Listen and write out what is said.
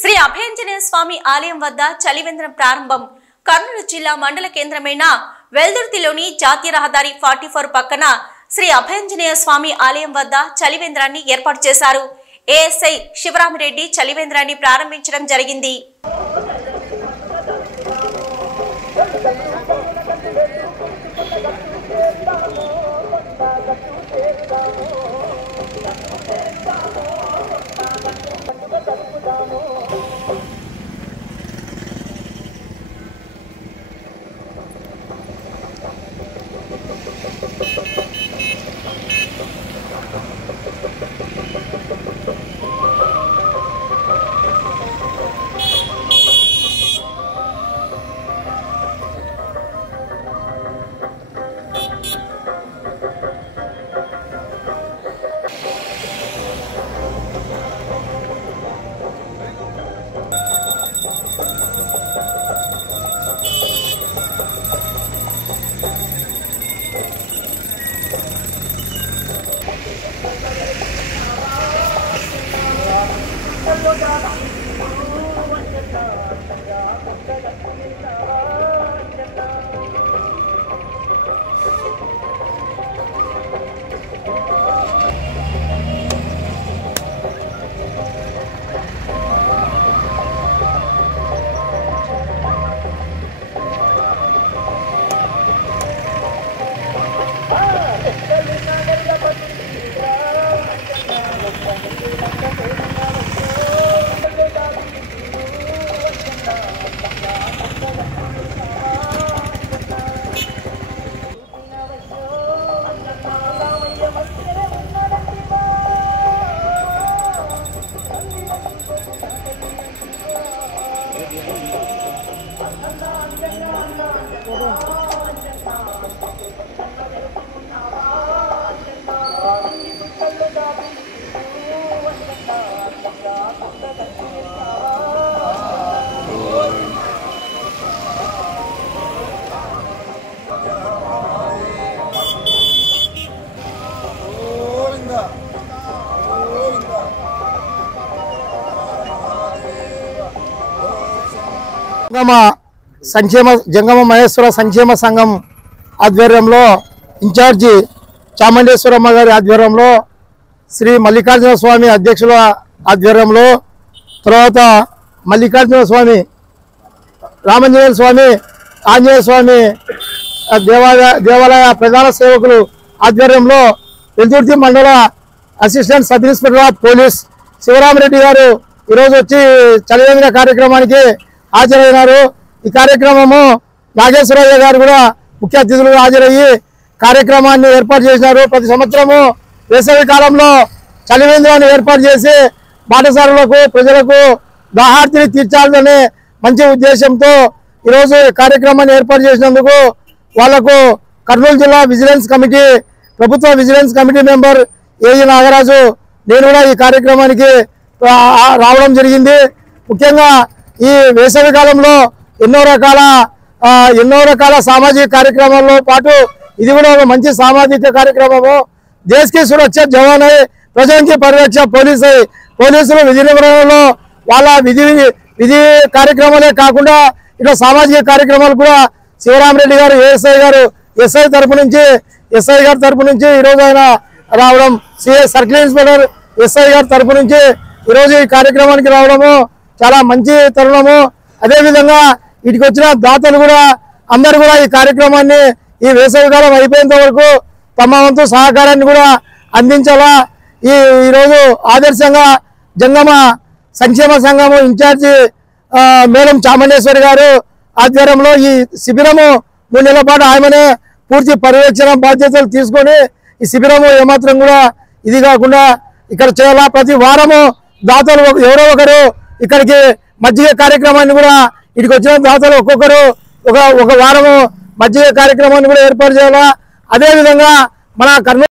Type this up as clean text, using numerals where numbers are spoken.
శ్రీ అభయాంజనేయ స్వామి ఆలయం వద్ద చలివేంద్రం ప్రారంభం. కర్నూలు జిల్లా మండల కేంద్రమైన వెల్దుర్తిలోని జాతీయ రహదారి 44 పక్కన శ్రీ అభయాంజనేయ స్వామి ఆలయం వద్ద చలివేంద్రాన్ని ఏర్పాటు చేశారు. ఏఎస్ఐ శివరామిరెడ్డి చలివేంద్రాన్ని ప్రారంభించడం జరిగింది. జంగమ మహేశ్వర సంక్షేమ సంఘం ఆధ్వర్యంలో ఇన్ఛార్జి చాముండేశ్వరమ్మ గారి ఆధ్వర్యంలో శ్రీ మల్లికార్జున స్వామి అధ్యక్షుల ఆధ్వర్యంలో తర్వాత మల్లికార్జున స్వామి రామాంజనేయ స్వామి ఆంజనేయ స్వామి దేవాలయ ప్రధాన సేవకులు ఆధ్వర్యంలో వెల్దుర్తి మండల assistant sub inspector of police Sivaramireddy గారు ఈరోజు వచ్చి చలివేంద్ర కార్యక్రమానికి హాజరైనారు. ఈ కార్యక్రమము నాగేశ్వరయ్య గారు కూడా ముఖ్య అతిథులుగా హాజరయ్యి కార్యక్రమాన్ని ఏర్పాటు చేశారు. ప్రతి సంవత్సరము వేసవి కాలంలో చలివేంద్రాన్ని ఏర్పాటు చేసి బాటసారులకు ప్రజలకు దాహార్తిని తీర్చాలనే మంచి ఉద్దేశంతో ఈరోజు కార్యక్రమాన్ని ఏర్పాటు చేసినందుకు వాళ్లకు కర్నూలు జిల్లా విజిలెన్స్ కమిటీ ప్రభుత్వ vigilance committee member A G Nagaraju నేను కూడా ఈ కార్యక్రమానికి రావడం జరిగింది. ముఖ్యంగా ఈ వేసవి కాలంలో ఎన్నో రకాల సామాజిక కార్యక్రమాల్లో పాటు ఇది కూడా ఒక మంచి సామాజిక కార్యక్రమము. దేశకి సురక్ష జవాన్ అయి ప్రజలకి పరిరక్ష పోలీసులు విధి నిర్వహణలో వాళ్ళ విధి కార్యక్రమాలే కాకుండా ఇట్లా సామాజిక కార్యక్రమాలు కూడా శివరామిరెడ్డి గారు ఏఎస్ఐ గారు ఎస్ఐ గారి తరపు నుంచి ఈరోజు ఆయన రావడం, సర్కిల్ ఇన్స్పెక్టర్ ఎస్ఐ గారి తరపు నుంచి ఈరోజు ఈ కార్యక్రమానికి రావడము చాలా మంచి తరుణము. అదేవిధంగా ఇటుకు వచ్చిన దాతలు కూడా అందరూ కూడా ఈ కార్యక్రమాన్ని ఈ వేసవికాలం అయిపోయేంత వరకు తమ వంతు సహకారాన్ని కూడా అందించాలా. ఈరోజు ఆదర్శంగా జంగమ సంక్షేమ సంఘము ఇన్ఛార్జి మేడం చాముండేశ్వరి గారు ఆధ్వర్యంలో ఈ శిబిరము 3 నెలల పాటు ఆమెనే పూర్తి పర్యవేక్షణ బాధ్యతలు తీసుకొని ఈ శిబిరము ఏమాత్రం కూడా ఇది కాకుండా ఇక్కడ చేయాలా. ప్రతి వారము దాతలు ఎవరో ఒకరు ఇక్కడికి మజ్జిగ కార్యక్రమాన్ని కూడా ఇక్కడికి వచ్చిన దాతలు ఒక్కొక్కరు ఒక వారము మజ్జిగ కార్యక్రమాన్ని కూడా ఏర్పాటు చేయాలా. అదేవిధంగా మన కర్నూలు